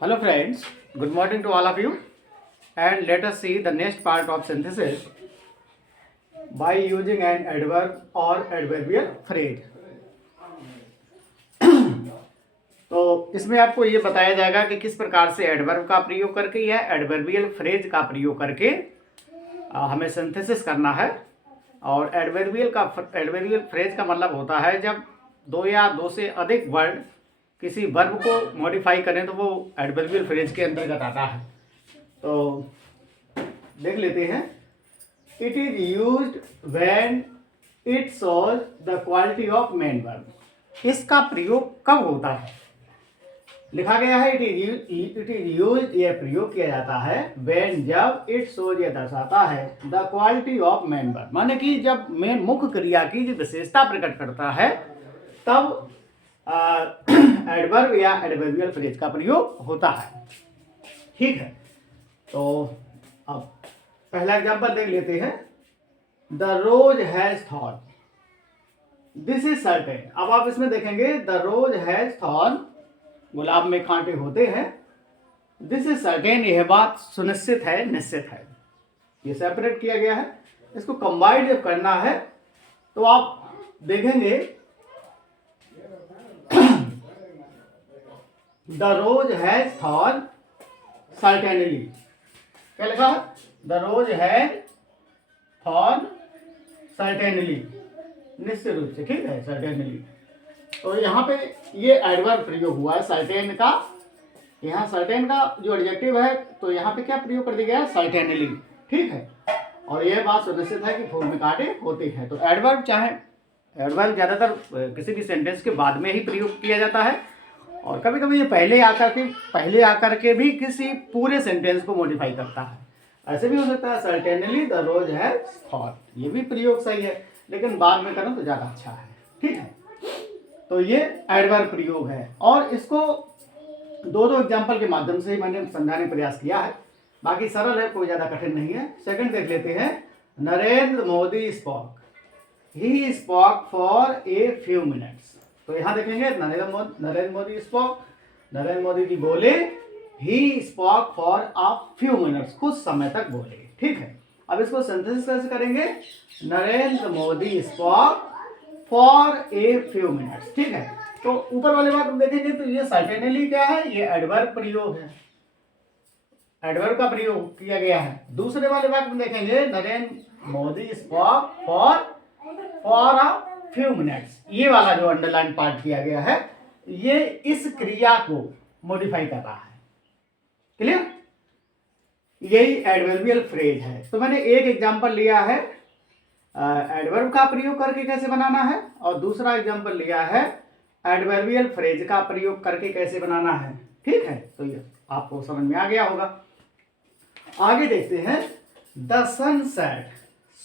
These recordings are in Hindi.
Hello friends, good morning to all of you, and let us see the next part of synthesis by using an adverb or adverbial phrase. तो इसमें आपको ये बताया जाएगा कि किस प्रकार से एडवर्ब का प्रयोग करके या एडवर्बियल फ्रेज का प्रयोग करके हमें सिंथेसिस करना है। और एडवर्बियल फ्रेज का मतलब होता है जब दो या दो से अधिक वर्ड किसी वर्ब को मॉडिफाई करें तो वो एडवर्बियल फ्रेज के अंतर्गत आता है। तो देख लेते हैं। It is used when it shows the quality of main verb. इसका प्रयोग कब होता है? लिखा गया है इट इज यूज्ड, यह प्रयोग किया जाता है व्हेन, जब, इट शोज, यह दर्शाता है the quality of main verb, माने कि जब मेन मुख्य क्रिया की जो विशेषता प्रकट करता है तब एडवर्ब या एडवर्बियल फ्रेज का प्रयोग होता है। ठीक है, तो अब पहला एग्जांपल देख लेते हैं। The rose has thorn, this is certain. अब आप इसमें देखेंगे द रोज हैज थॉर्न, गुलाब में कांटे होते हैं। दिस इज सर्टेन, यह बात सुनिश्चित है, निश्चित है। ये सेपरेट किया गया है। इसको कंबाइंड जब करना है तो आप देखेंगे the rose has thorn certainly. क्या लिखा है? The rose has thorn certainly, निश्चित रूप से। ठीक है, सर्टेनली। तो यहाँ पे ये एडवर्ब प्रयोग हुआ है सर्टेन का। यहाँ सर्टेन का जो एडजेक्टिव है तो यहाँ पे क्या प्रयोग कर दिया गया है? सर्टेनली। ठीक है, और यह बात सुनिश्चित है कि फूल में कांटे होते हैं। तो एडवर्ब एडवर्ब ज्यादातर किसी भी सेंटेंस के बाद में ही प्रयोग किया जाता है, और कभी कभी ये पहले आकर के भी किसी पूरे सेंटेंस को मॉडिफाई करता है। ऐसे भी हो सकता है certainly the rose has thorn, ये भी प्रयोग सही है, लेकिन बाद में करो तो ज़्यादा अच्छा है। ठीक है, तो ये एडवर्ब प्रयोग है, और इसको दो एग्जाम्पल के माध्यम से ही मैंने समझाने का प्रयास किया है। बाकी सरल है, कोई ज़्यादा कठिन नहीं है। सेकंड देख लेते हैं। Narendra Modi spoke, he spoke for a few minutes. तो यहाँ देखेंगे नरेंद्र मोदी स्पॉक, नरेंद्र मोदी जी बोले। He spoke for a few minutes, कुछ समय तक बोले। ठीक है, अब इसको सिंथेसिस कैसे करेंगे? Narendra Modi spoke for a few minutes. ठीक है, तो ऊपर वाले बात देखेंगे तो ये सर्टेनली क्या है? ये एडवर्ब प्रयोग है, एडवर्ब का प्रयोग किया गया है। दूसरे वाले बात में देखेंगे Narendra Modi spoke for a few minutes, ये वाला जो अंडरलाइन पार्ट किया गया है ये इस क्रिया को मॉडिफाई कर रहा है। क्लियर? यही एडवर्बियल फ्रेज है। तो मैंने एक एग्जांपल लिया है एडवर्ब का प्रयोग करके कैसे बनाना है, और दूसरा एग्जांपल लिया है एडवर्बियल फ्रेज का प्रयोग करके कैसे बनाना है। ठीक है, तो ये आपको समझ में आ गया होगा। आगे देखते हैं। द सन सेट,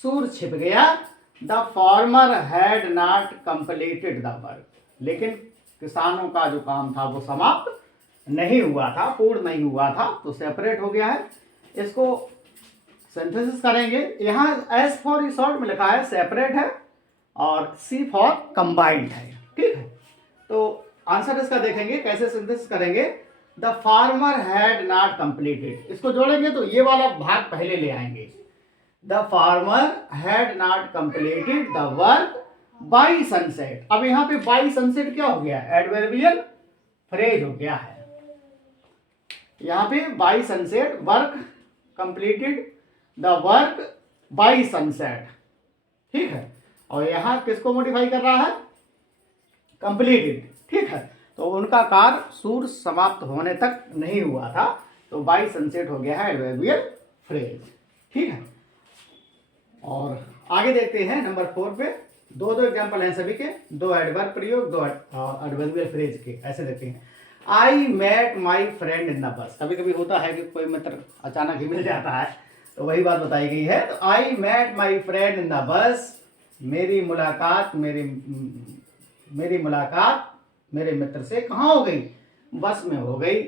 सूर्य छिप गया। The farmer had not completed the work, लेकिन किसानों का जो काम था वो समाप्त नहीं हुआ था, पूर्ण नहीं हुआ था, तो सेपरेट हो गया है। इसको सिंथेसिस करेंगे। यहाँ एस फॉर शॉर्ट में लिखा है सेपरेट है, और सी फॉर कंबाइंड है। ठीक है, तो आंसर इसका देखेंगे कैसे सिंथेसिस करेंगे। The farmer had not completed, इसको जोड़ेंगे तो ये वाला भाग पहले ले आएंगे। The farmer had not completed the work by sunset. अब यहाँ पे बाई सनसेट क्या हो गया? एडवर्बियल फ्रेज हो गया है। यहाँ पे by sunset, work completed the work by sunset. ठीक है, और यहाँ किसको मॉडिफाई कर रहा है? कंप्लीटेड। ठीक है, तो उनका कार्य सूर्य समाप्त होने तक नहीं हुआ था, तो बाई सनसेट हो गया है एडवर्बियल फ्रेज। ठीक है, और आगे देखते हैं नंबर 4 पे। दो एग्जांपल हैं सभी के, दो एडवर्ब प्रयोग, दो एडवर्बियल फ्रेज के। ऐसे देखते हैं। I met my friend in the bus. कभी कभी होता है कि कोई मित्र अचानक ही मिल जाता है, तो वही बात बताई गई है। तो I met my friend in the bus, मेरी मुलाकात मेरे मित्र से कहाँ हो गई? बस में हो गई।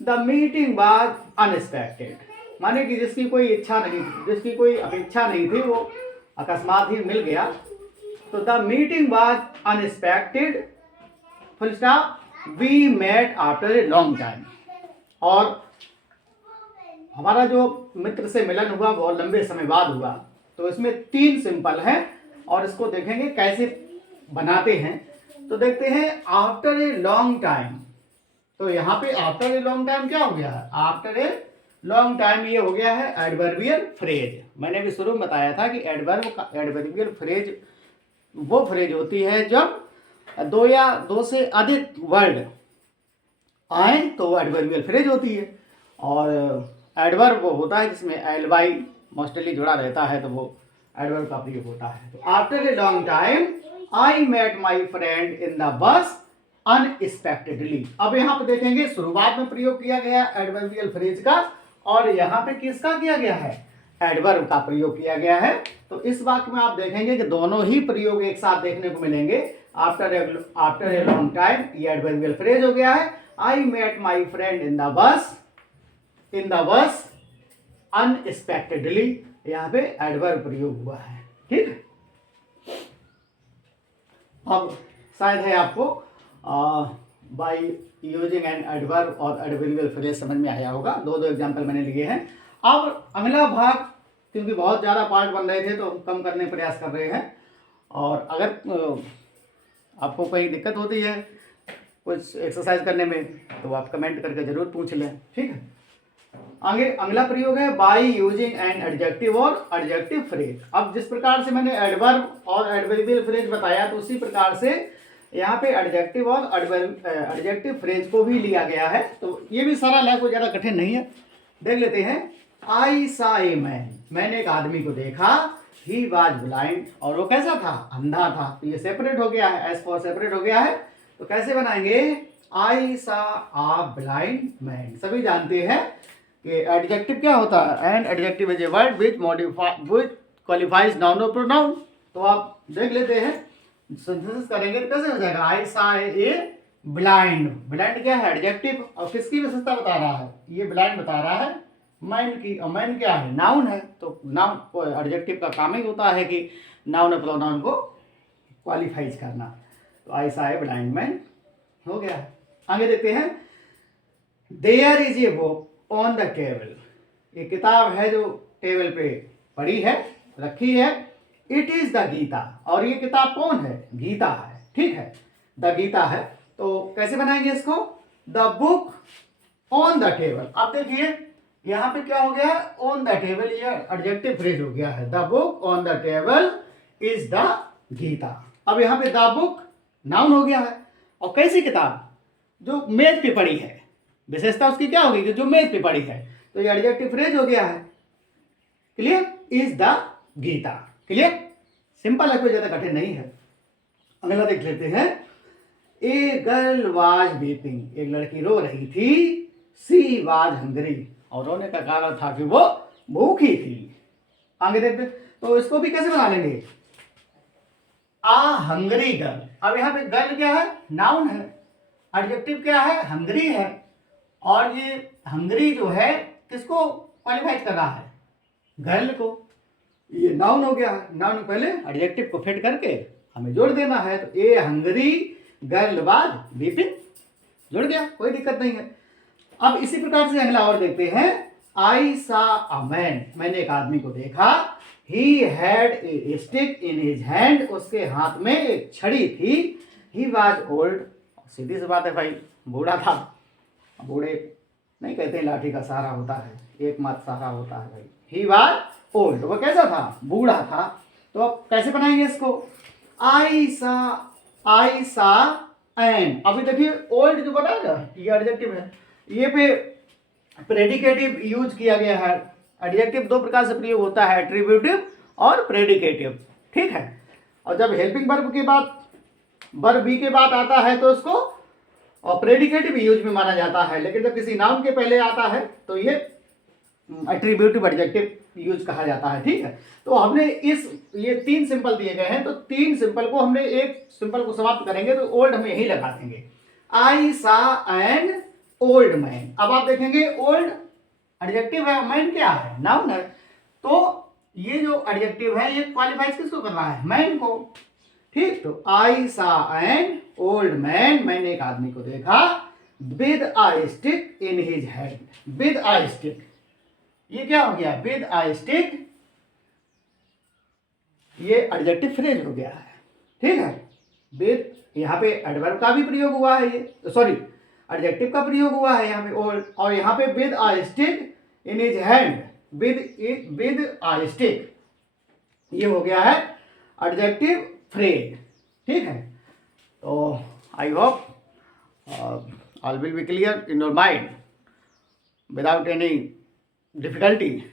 द मीटिंग वाज अनएक्सपेक्टेड, माने कि जिसकी कोई अपेक्षा नहीं थी वो अकस्मात ही मिल गया। तो the meeting was unexpected, full stop, we met after a long time. और हमारा जो मित्र से मिलन हुआ वो लंबे समय बाद हुआ। तो इसमें 3 सिंपल हैं और इसको देखेंगे कैसे बनाते हैं। तो देखते हैं आफ्टर ए लॉन्ग टाइम। तो यहाँ पे आफ्टर ए लॉन्ग टाइम क्या हो गया है? आफ्टर ए लॉन्ग टाइम ये हो गया है एडवर्बियल फ्रेज। मैंने भी शुरू में बताया था कि एडवर्बियल फ्रेज वो फ्रेज होती है जब 2 या 2 से अधिक वर्ड आए तो वो एडवर्बियल फ्रेज होती है। और एडवर्ब वो होता है जिसमें एल वाई मोस्टली जुड़ा रहता है, तो वो एडवर्ब का प्रयोग होता है। तो after a long time I met my friend in the bus unexpectedly. अब यहाँ पे देखेंगे शुरुआत में प्रयोग किया गया एडवर्बियल फ्रेज का और यहाँ पे किसका किया गया है? एडवर्ब का प्रयोग किया गया है। तो इस वाक्य में आप देखेंगे कि दोनों ही प्रयोग एक साथ देखने को मिलेंगे। आफ्टर ए लॉन्ग टाइम ये एडवर्बियल फ्रेज हो गया है। I met my friend in the bus unexpectedly, यहाँ पे एडवर्ब प्रयोग हुआ है। ठीक है, अब शायद है आपको बाय यूजिंग एन एडवर्ब और एडवर्बियल फ्रेज समझ में आया होगा। 2 एग्जांपल मैंने लिए हैं। अब अगला भाग, क्योंकि बहुत ज़्यादा पार्ट बन रहे थे तो हम कम करने का प्रयास कर रहे हैं। और अगर आपको कोई दिक्कत होती है कुछ एक्सरसाइज करने में तो आप कमेंट करके ज़रूर पूछ लें। ठीक है, आगे अगला प्रयोग है बाय यूजिंग एन एडजेक्टिव और एडजेक्टिव फ्रेज। अब जिस प्रकार से मैंने एडवर्ब और एडवर्बियल फ्रेज बताया तो उसी प्रकार से यहाँ पे एडजेक्टिव और एडजेक्टिव फ्रेज को भी लिया गया है। तो ये भी सारा लाइफ को ज़्यादा कठिन नहीं है, देख लेते हैं। आई सा ए मैन, मैंने एक आदमी को देखा। ही वाज ब्लाइंड, और वो कैसा था? अंधा था। तो ये सेपरेट हो गया है, एस फॉर सेपरेट हो गया है। तो कैसे बनाएंगे? आई सा आ ब्लाइंड मैन। सभी जानते हैं कि एडजेक्टिव क्या होता है? And adjective is a word which qualifies noun और प्रोनाउन। तो आप देख लेते हैं, सिंथेसिस करेंगे तो कैसे हो जाएगा? आई सा ए ब्लाइंड। ब्लाइंड क्या है? एडजेक्टिव। और किसकी विशेषता बता रहा है? ये ब्लाइंड बता रहा है मैन की। और मैन क्या है? नाउन है। तो नाउन को एडजेक्टिव का काम ही होता है कि नाउन और प्रोनाउन को क्वालिफाइज करना। तो आई सा ए ब्लाइंड मैन हो गया है। आगे देखते हैं, there is a book on the table. ये किताब है जो टेबल पे पड़ी है, रखी है। It is the Gita. और ये किताब कौन है? गीता है। ठीक है, द गीता है। तो कैसे बनाएंगे इसको? The book on the table. अब देखिए यहाँ पे क्या हो गया? ऑन द टेबल, ये एडजेक्टिव फ्रेज हो गया है। The book on the table is the Gita. अब यहाँ पे द बुक नाउन हो गया है। और कैसी किताब? जो मेज पे पड़ी है। विशेषता उसकी क्या होगी? जो मेज पे पड़ी है। तो ये एडजेक्टिव फ्रेज हो गया है। Clear? Is the Gita. Clear? Simple है, कोई ज्यादा कठिन नहीं है। अगला देख लेते हैं। ए गर्ल वाज वीपिंग, एक लड़की रो रही थी। सी वाज हंग्री, और रोने का कारण था कि वो भूखी थी। आगे देखते, तो इसको भी कैसे बना लेंगे? आ हंग्री गर्ल। अब यहाँ पे गर्ल क्या है? नाउन है। एडजेक्टिव क्या है? हंग्री है। और ये हंग्री जो है किसको क्वालिफाइज कर रहा है? गर्ल को। ये नाउन हो गया है। नाउन पहले एडजेक्टिव को फिट करके हमें जोड़ देना है। तो ए हंग्री गर्ल वाज वीपिंग, जुड़ गया, कोई दिक्कत नहीं है। अब इसी प्रकार से अगला और देखते हैं। आई सा अ मैन, मैंने एक आदमी को देखा। He had a stick in his hand, उसके हाथ में एक छड़ी थी। ही वाज ओल्ड, सीधी सी बात है भाई, बूढ़ा था। बूढ़े नहीं कहते लाठी का सहारा होता है, एकमात्र सहारा होता है भाई। ही वाज ओल्ड, वो कैसा था? बूढ़ा था। तो अब कैसे बनाएंगे इसको? आई सा एन। अभी देखिए ओल्ड जो बनाएगा ये एडजेक्टिव है। ये पे प्रेडिकेटिव यूज किया गया है। एडजेक्टिव 2 प्रकार से प्रयोग होता है, एट्रीब्यूटिव और प्रेडिकेटिव। ठीक है, और जब हेल्पिंग वर्ब के बाद वर्ब बी के बाद आता है तो उसको और प्रेडिकेटिव यूज में माना जाता है। लेकिन जब किसी नाउन के पहले आता है तो ये एट्रीब्यूटिव एडजेक्टिव यूज कहा जाता है। ठीक है, तो हमने ये 3 सिंपल दिए गए हैं, तो 3 सिंपल को हमने एक सिंपल को समाप्त करेंगे तो ओल्ड हम यही लगा देंगे। आई सा एन ओल्ड मैन। अब आप देखेंगे ओल्ड एडजेक्टिव है, मैन क्या है? नाउन है। तो ये जो एडजेक्टिव है ये क्वालिफाइज किसको कर रहा है? मैन को। ठीक, तो आई सा एन ओल्ड मैन, मैंने एक आदमी को देखा। With a stick in his hand. With a stick, ये क्या हो गया? विद a stick, ये एडजेक्टिव फ्रेज हो गया है, ठीक है। विद, यहाँ पे एडवर्ब का भी प्रयोग हुआ है, ये सॉरी एडजेक्टिव का प्रयोग हुआ है यहाँ पे, और यहाँ पे with a stick in his hand, with a stick, ये हो गया है एडजेक्टिव फ्रेज, ठीक है। तो I hope all will be clear in your mind without any difficulty,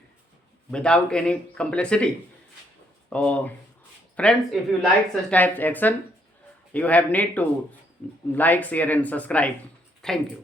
without any complexity. So friends, if you like such types action, you have need to like, share and subscribe. Thank you.